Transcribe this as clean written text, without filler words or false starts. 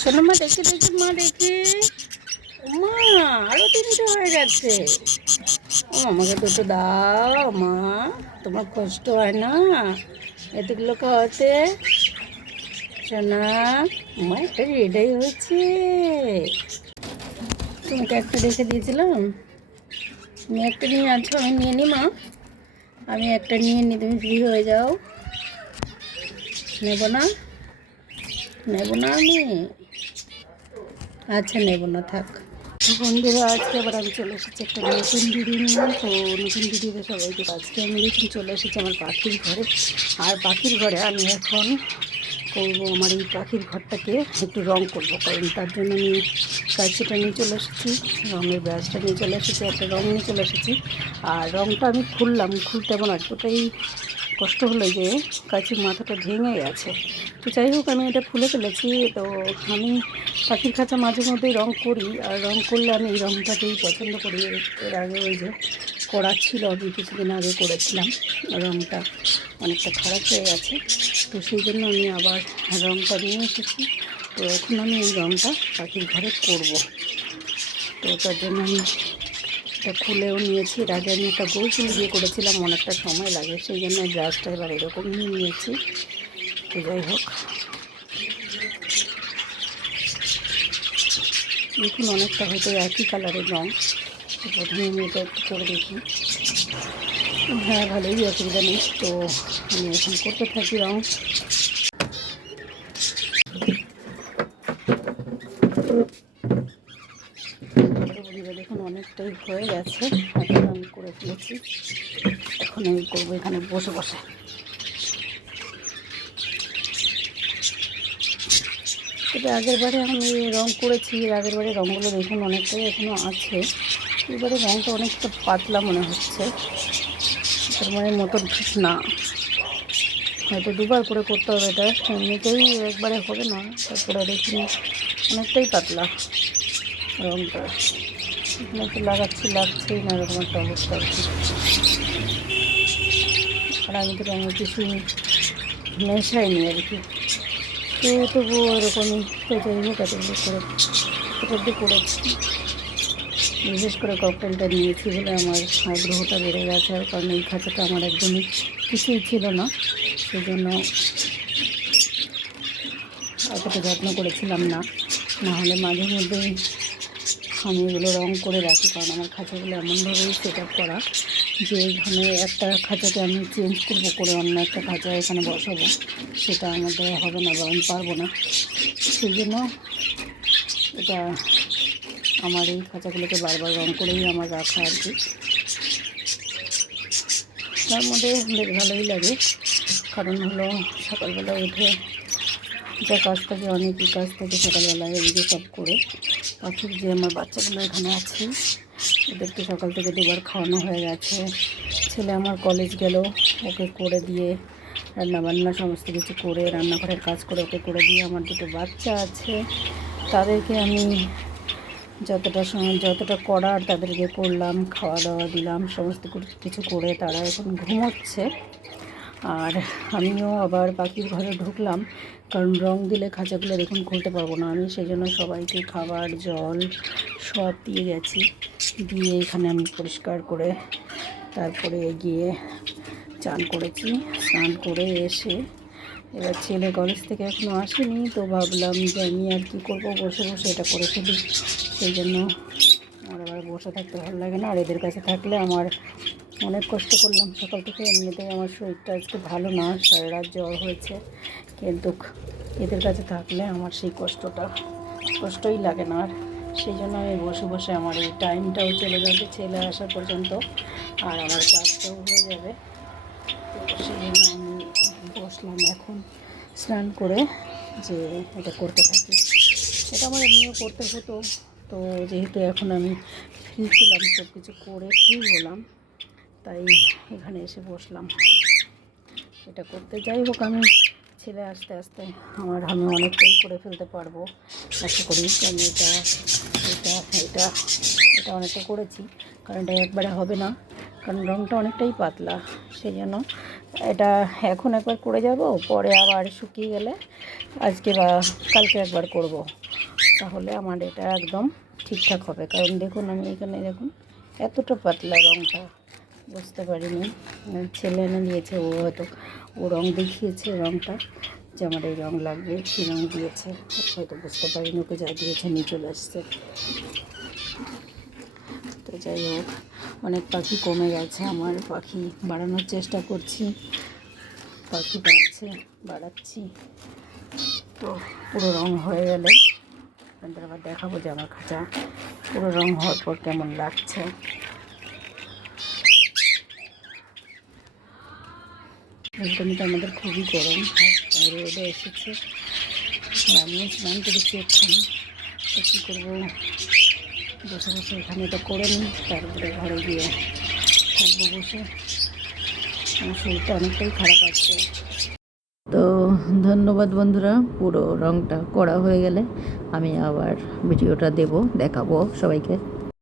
শোনো মা, দেখে দেখে মা, দেখে। মা, আরো তিনটে হয়ে গেছে। ও আমাকে দুটো দাও মা, তোমার কষ্ট হয় না এতগুলো খাওয়াতে? সোনা, মা একটা রেডাই হয়েছে। তোমাকে একটা রেখে দিয়েছিলাম, তুমি একটা নিয়ে আছো, আমি নিয়ে নি মা, আমি একটা নিয়ে নি, তুমি ফ্রি হয়ে যাও। নেব না, নেব না আমি। আচ্ছা, নেব না, থাক। বন্ধুরা, আজকে আবার আমি চলে এসেছি একটা নতুন ভিডিও নিয়ে। তো নতুন ভিডিওতে সবাইকে আজকে আমি দেখুন চলে এসেছি আমার পাখির ঘরে। আর পাখির ঘরে আমি এখন করবো আমার এই পাখির ঘরটাকে একটু রং করবো, কারণ তার জন্য আমি কাঁচিটা নিয়ে চলে এসেছি, রঙের ব্রাশটা নিয়ে চলে এসেছি, একটা রং নিয়ে চলে এসেছি। আর রংটা আমি খুলতে আমার এতটাই কষ্ট হলো যে কাঁচির মাথাটা ভেঙে গেছে। তো যাই হোক, আমি এটা খুলে ফেলেছি। তো আমি পাখির খাঁচা মাঝে মধ্যেই রং করি, আর রং করলে আমি এই রংটাকেই পছন্দ করি। এর আগে ওই যে করা ছিল, আমি কিছুদিন আগে করেছিলাম, রংটা অনেকটা খারাপ হয়ে গেছে। তো সেই জন্য আমি আবার রংটা নিয়ে এসেছি। তো এখন আমি এই রংটা পাখির ঘরে করব। তো তার জন্য আমি এটা খুলেও নিয়েছি। এর আগে আমি একটা গোল চুল দিয়ে করেছিলাম, অনেকটা সময় লাগে, সেই জন্য ব্রাশটা এবার এরকম নিয়ে নিয়েছি। তো যাই হোক, দেখুন অনেকটা হয়তো একই কালারের রঙ। তো প্রথমে আমি এটা একটু করে দেখি। হ্যাঁ, ভালোই, অসুবিধা নেই। তো আমি এখন করতে থাকি রঙ। বন্ধুরা দেখুন অনেকটাই হয়ে গেছে, এখন আমি করে ফেলেছি। এখন আমি করবো এখানে বসে বসে। তবে আগের বারে আমি রং করেছি, আগের বারে রঙগুলো দেখুন অনেকটাই এখনও আছে। এবারে রঙটা অনেকটা পাতলা মনে হচ্ছে, তার মানে মতন ঠিক না। হয়তো দুবার করে করতে হবে এটা, এমনিতেই একবারে হবে না। তারপরে দেখুন অনেকটাই পাতলা রঙটা, এখানে তো লাগছেই না, এরকম একটা অবস্থা আর কি। আর আমি তো রঙের কিছুই মেশাইনি আর কি। তো তবুও এরকমই। তো যাই হোক, এতগুলো করে এটা দিয়ে করেছি। বিশেষ করে ককটেলটা নিয়েছি বলে আমার আগ্রহটা বেড়ে গেছে। আর কারণ এই খাঁচাটা আমার একদমই কিছুই ছিল না, সেই জন্য অতটা যত্ন করেছিলাম না। নাহলে মাঝে মধ্যেই আমি এগুলো রং করে রাখি, কারণ আমার খাঁচাগুলো এমনভাবেই সেট আপ করা যে এখানে একটা খাঁচাকে আমি চেঞ্জ করবো, করে অন্য একটা খাঁচা এখানে বসাবো, সেটা আমার দ্বারা হবে না বা আমি পারবো না। সেই জন্য এটা আমার এই খাঁচাগুলোকে বারবার রং করেই আমার রাখা আর কি। তার মধ্যে বেশ ভালোই লাগে, কারণ হলো সকালবেলা উঠে যা কাজ থাকে, অনেকই কাজ থাকে সকালবেলায়, এদিকে সব করে পাখির যে আমার বাচ্চাগুলো এখানে আছে ওদেরকে সকাল থেকে দুবার খাওয়ানো হয়ে গেছে। ছেলে আমার কলেজ গেল, ওকে করে দিয়ে রান্নাবান্না সমস্ত কিছু করে, রান্নাঘরের কাজ করে ওকে করে দিয়ে, আমার দুটো বাচ্চা আছে, তাদেরকে আমি যতটা করার তাদেরকে করলাম, খাওয়া দাওয়া দিলাম, সমস্ত কিছু করে তারা এখন ঘুমোচ্ছে। আর আমিও আবার পাখির ঘরে ঢুকলাম, কারণ রং দিলে খাঁচাগুলো দেখুন খুলতে পারবো না আমি, সেই জন্য সবাইকে খাবার জল সব দিয়ে গেছি। দিয়ে এখানে আমি পরিষ্কার করে তারপরে গিয়ে চান করেছি। স্নান করে এসে এবার ছেলে কলেজ থেকে এখনও আসেনি, তো ভাবলাম যে আমি আর কী করবো, বসে বসে এটা করে ফেলি। সেই জন্য আমার আবার বসে থাকতে ভালো লাগে না, আর এদের কাছে থাকলে আমার অনেক কষ্ট করলাম সকাল থেকে। এমনিতেই আমার শরীরটা আজকে ভালো না, সারা রাত জ্বর হয়েছে, কিন্তু এদের কাছে থাকলে আমার সেই কষ্টই লাগে না। আর সেই জন্য আমি বসে বসে আমার এই টাইমটাও চলে যাবে ছেলে আসা পর্যন্ত, আর আমার কাজটাও হয়ে যাবে। তো সেই জন্য আমি বসলাম এখন স্নান করে যে এটা করতে থাকি। এটা আমার এমনিও করতে হতো, তো যেহেতু এখন আমি ফ্রি ছিলাম, সব কিছু করে ফ্রি হলাম, তাই এখানে এসে বসলাম এটা করতে। যাই হোক, আমি ছেলে আস্তে আস্তে আমি অনেকটাই করে ফেলতে পারবো আশা করি। আমি এটা অনেকটা করেছি, কারণ এটা একবারে হবে না, কারণ রঙটা অনেকটাই পাতলা, সেই জন্য এটা এখন একবার করে যাব, পরে আবার শুকিয়ে গেলে আজকে বা কালকে একবার করব, তাহলে আমার এটা একদম ঠিকঠাক হবে। কারণ দেখুন আমি এখানে দেখুন এতটা পাতলা রঙটা বুঝতে পারিনি, ছেলে এনে দিয়েছে, ও হয়তো ও রঙ দেখিয়েছে, রঙটা যে আমার এই রঙ লাগবে সেই রঙ দিয়েছে, হয়তো বুঝতে পারিনি, ওকে যা দিয়েছে নিয়ে চলে আসছে। তো যাই হোক, অনেক পাখি কমে গেছে, আমার পাখি বাড়ানোর চেষ্টা করছি, পাখি বাড়াচ্ছি। তো পুরো রঙ হয়ে গেলে আপনাদের আবার দেখাবো যে আমার খাঁচা পুরো রঙ হওয়ার পর কেমন লাগছে। একদমই তো আমাদের খুবই গরম, রোদে এসেছে, আমিও স্নান করেছি এক্ষুনি। তো কী করবো, বসে বসে এখানে তো করে নিই, তারপরে ঘরে গিয়ে থাকবো বসে। আমার শরীরটা অনেকটাই খারাপ আছে। তো ধন্যবাদ বন্ধুরা, পুরো রঙটা করা হয়ে গেলে আমি আবার ভিডিওটা দেখাবো সবাইকে।